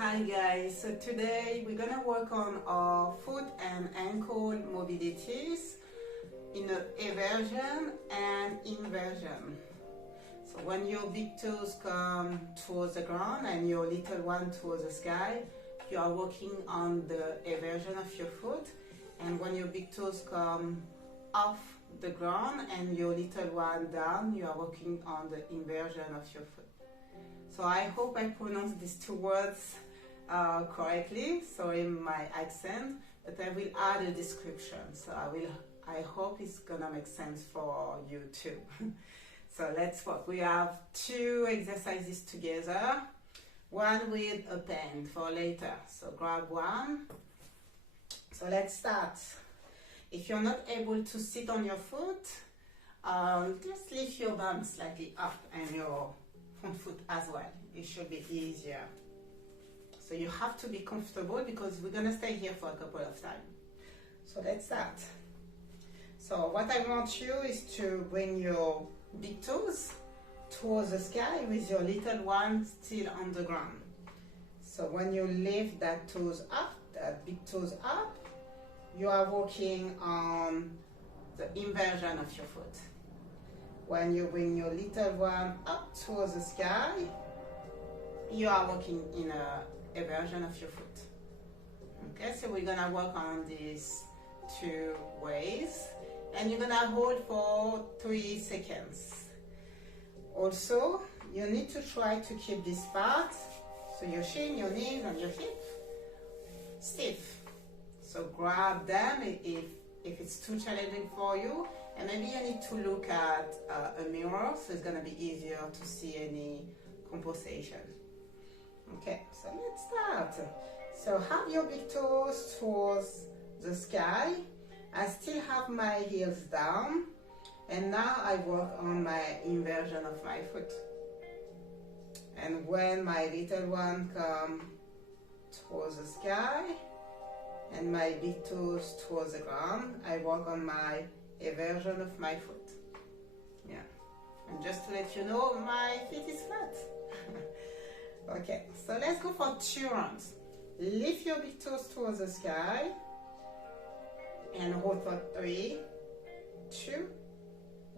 Hi guys, so today we're gonna work on our foot and ankle mobilities in eversion and inversion. So when your big toes come towards the ground and your little one towards the sky, you are working on the eversion of your foot, and when your big toes come off the ground and your little one down, you are working on the inversion of your foot. So I hope I pronounced these two words correctly. Sorry my accent, but I will add a description. So I hope it's gonna make sense for you too. So let's work. We have two exercises together, one with a pen for later. So grab one. So let's start. If you're not able to sit on your foot, just lift your bum slightly up and your front foot as well. It should be easier. So you have to be comfortable because we're gonna stay here for a couple of times. So let's start. So what I want you is to bring your big toes towards the sky with your little one still on the ground. So when you lift that toes up, that big toes up, you are working on the inversion of your foot. When you bring your little one up towards the sky, you are working in a eversion of your foot. Okay, so we're gonna work on these two ways, and you're gonna hold for 3 seconds. Also, you need to try to keep this part, so your shin, your knees, and your hip stiff. So grab them if it's too challenging for you, and maybe you need to look at a mirror, so it's gonna be easier to see any compensation. Okay, so let's start. So have your big toes towards the sky. I still have my heels down, and now I work on my inversion of my foot. And when my little one comes towards the sky and my big toes towards the ground, I work on my eversion of my foot. Yeah, and just to let you know, my feet is flat. Okay, so let's go for 2 rounds. Lift your big toes towards the sky and hold for 3, 2,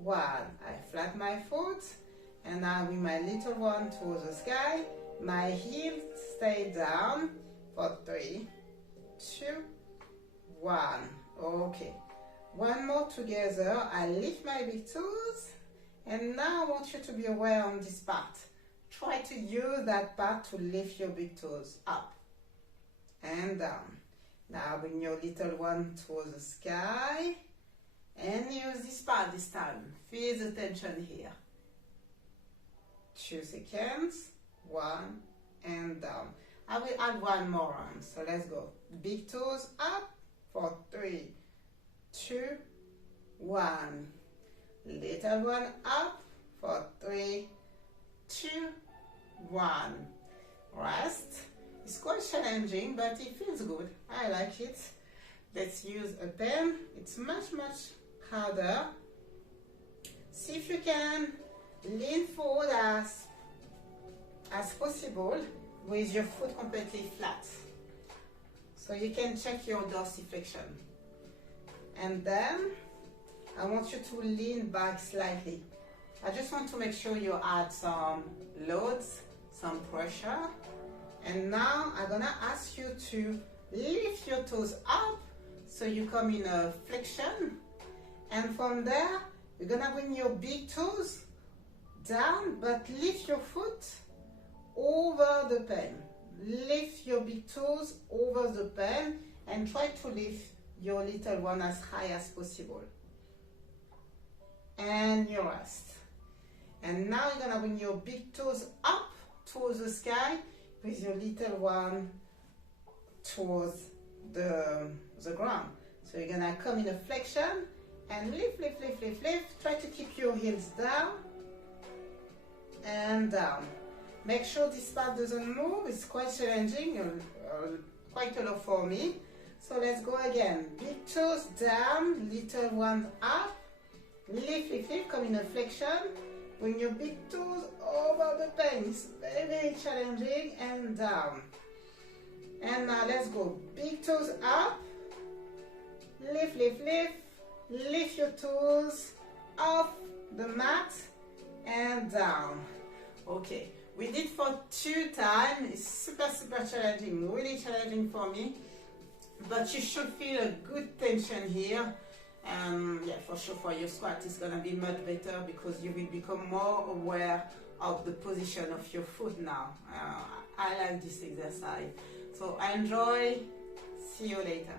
1. I flat my foot, and now with my little one towards the sky, my heels stay down for 3, 2, 1. Okay, one more together. I lift my big toes, and now I want you to be aware on this part. Try to use that part to lift your big toes up and down. Now bring your little one towards the sky and use this part this time. Feel the tension here. 2 seconds, 1 and down. I will add one more round, so let's go. Big toes up for 3, 2, 1. Little one up for 3, 2, 1. Rest. It's quite challenging, but it feels good. I like it. Let's use a pen. It's much harder. See if you can lean forward as possible with your foot completely flat. So you can check your dorsiflexion. And then I want you to lean back slightly. I just want to make sure you add some loads, some pressure. And now I'm gonna ask you to lift your toes up so you come in a flexion. And from there, you're gonna bring your big toes down, but lift your foot over the pen. Lift your big toes over the pen and try to lift your little one as high as possible. And you rest. And now you're gonna bring your big toes up towards the sky with your little one towards the ground. So you're gonna come in a flexion and lift. Try to keep your heels down and down. Make sure this part doesn't move. It's quite challenging, quite a lot for me. So let's go again. Big toes down, little one up. Lift, come in a flexion. Bring your big toes over the pen. It's very challenging, and down. And now let's go. Big toes up. Lift, lift, lift. Lift your toes off the mat and down. Okay, we did for 2 times. It's super challenging, really challenging for me. But you should feel a good tension here. And yeah, for sure for your squat it's gonna be much better because you will become more aware of the position of your foot now. I like this exercise. So enjoy. See you later.